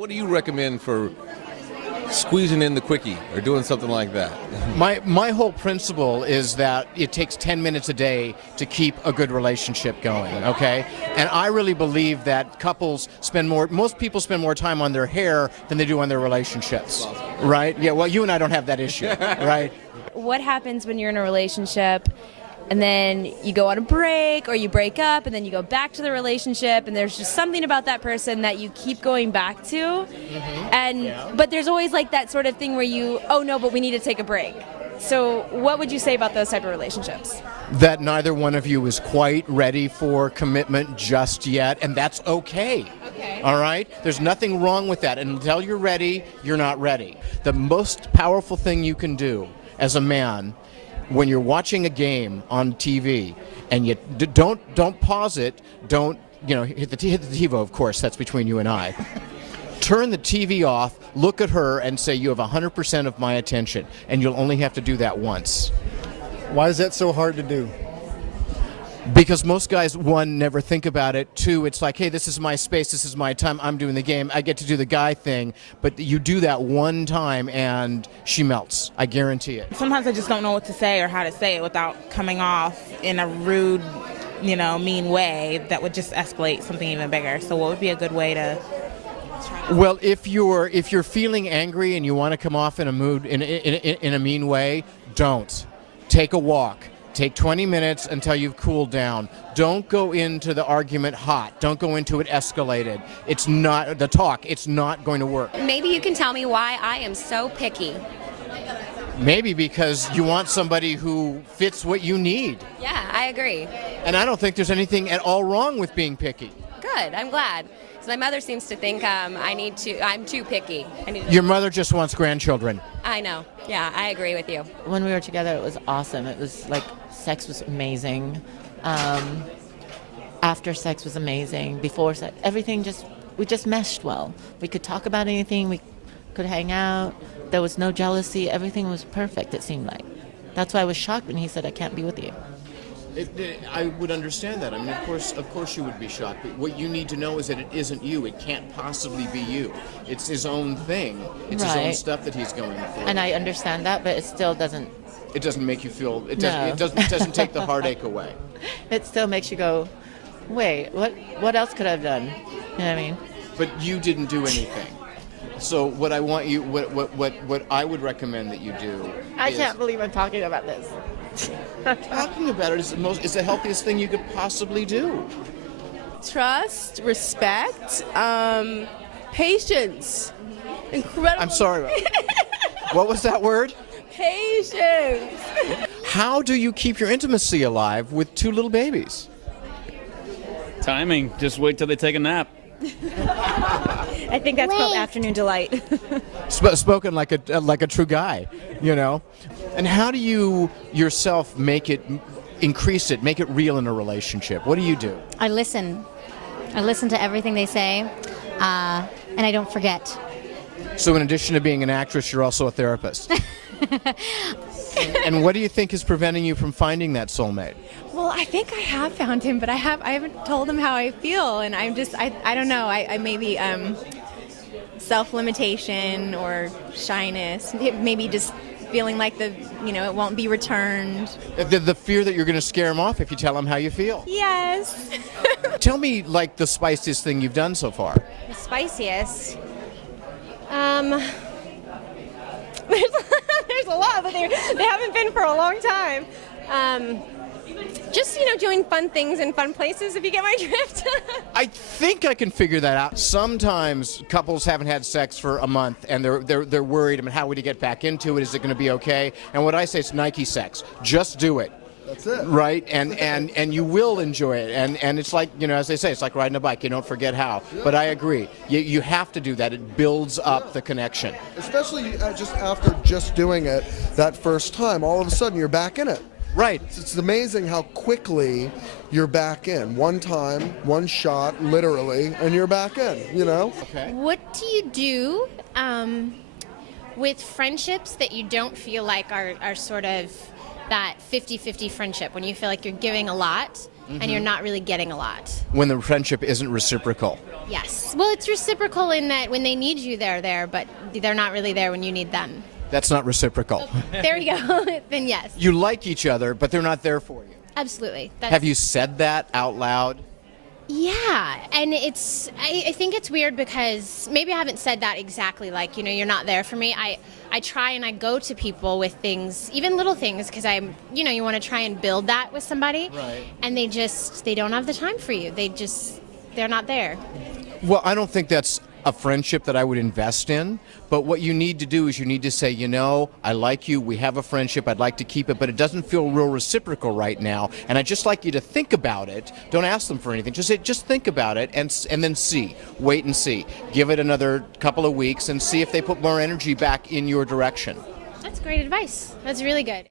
What do you recommend for squeezing in the quickie or doing something like that? My whole principle is that it takes 10 minutes a day to keep a good relationship going, okay? And I really believe that most people spend more time on their hair than they do on their relationships, right? Yeah, well, you and I don't have that issue, right? What happens when you're in a relationship and then you go on a break or you break up and then you go back to the relationship and there's just something about that person that you keep going back to, but there's always like that sort of thing where oh no, but we need to take a break. So what would you say about those type of relationships? That neither one of you is quite ready for commitment just yet, and that's okay. All right? There's nothing wrong with that. Until you're ready, you're not ready. The most powerful thing you can do as a man when you're watching a game on TV and you don't pause it, don't hit the TiVo, of course, that's between you and I. Turn the TV off, look at her and say you have 100% of my attention, and you'll only have to do that once. Why is that so hard to do? Because most guys, one, never think about it. Two, it's like, hey, this is my space, this is my time, I'm doing the game, I get to do the guy thing. But you do that one time and she melts. I guarantee it. Sometimes I just don't know what to say or how to say it without coming off in a rude, mean way that would just escalate something even bigger. So what would be a good way to try to... Well, if you're feeling angry and you want to come off in a mood, in a mean way, don't. Take a walk. Take 20 minutes until you've cooled down. Don't go into the argument hot. Don't go into it escalated. It's not the talk. It's not going to work. Maybe you can tell me why I am so picky. Maybe because you want somebody who fits what you need. Yeah, I agree. And I don't think there's anything at all wrong with being picky. Good, I'm glad. So my mother seems to think I'm too picky. Your mother just wants grandchildren. I know. Yeah, I agree with you. When we were together, it was awesome. It was like sex was amazing. After sex was amazing. Before sex, we just meshed well. We could talk about anything. We could hang out. There was no jealousy. Everything was perfect, it seemed like. That's why I was shocked when he said, I can't be with you. I would understand that. I mean, of course you would be shocked. But what you need to know is that it isn't you. It can't possibly be you. It's his own thing. It's his own stuff that he's going through. And I understand that, but it still doesn't... It doesn't make you feel... It doesn't take the heartache away. It still makes you go, wait, what else could I have done? You know what I mean? But you didn't do anything. So what I want you... What I would recommend that you do I can't believe I'm talking about this. Talking about it is the healthiest thing you could possibly do. Trust, respect, patience. Incredible. I'm sorry. What was that word? Patience. How do you keep your intimacy alive with two little babies? Timing. Just wait till they take a nap. I think that's called afternoon delight. Spoken like a true guy, And how do you yourself increase it, make it real in a relationship? What do you do? I listen. I listen to everything they say, and I don't forget. So in addition to being an actress, you're also a therapist. And what do you think is preventing you from finding that soulmate? Well, I think I have found him, but I haven't told him how I feel, and I'm just I don't know. I maybe self-limitation or shyness, maybe just feeling like it won't be returned. The fear that you're going to scare him off if you tell him how you feel. Yes. Tell me, like, the spiciest thing you've done so far. The spiciest. There's a lot, but they haven't been for a long time. Just doing fun things in fun places, if you get my drift. I think I can figure that out. Sometimes couples haven't had sex for a month and they're worried about how would you get back into it? Is it going to be okay? And what I say is Nike sex. Just do it. That's it. Right? And you will enjoy it. And it's like, as they say, it's like riding a bike. You don't forget how. Yeah. But I agree. You have to do that. It builds up the connection. Especially just after just doing it that first time, all of a sudden you're back in it. Right. It's amazing how quickly you're back in. One time, one shot, literally, and you're back in, Okay. What do you do with friendships that you don't feel like are sort of that 50-50 friendship, when you feel like you're giving a lot and you're not really getting a lot? When the friendship isn't reciprocal. Yes. Well, it's reciprocal in that when they need you, they're there, but they're not really there when you need them. That's not reciprocal. There you go. Then yes. You like each other, but they're not there for you. Absolutely. Have you said that out loud? Yeah, and I think it's weird because maybe I haven't said that exactly, like, you're not there for me. I try and I go to people with things, even little things, because you want to try and build that with somebody. Right. And they don't have the time for you. They're not there. Well, I don't think that's a friendship that I would invest in, but what you need to do is you need to say, I like you, we have a friendship, I'd like to keep it, but it doesn't feel real reciprocal right now, and I'd just like you to think about it. Don't ask them for anything, just think about it, and then wait and see. Give it another couple of weeks and see if they put more energy back in your direction. That's great advice. That's really good.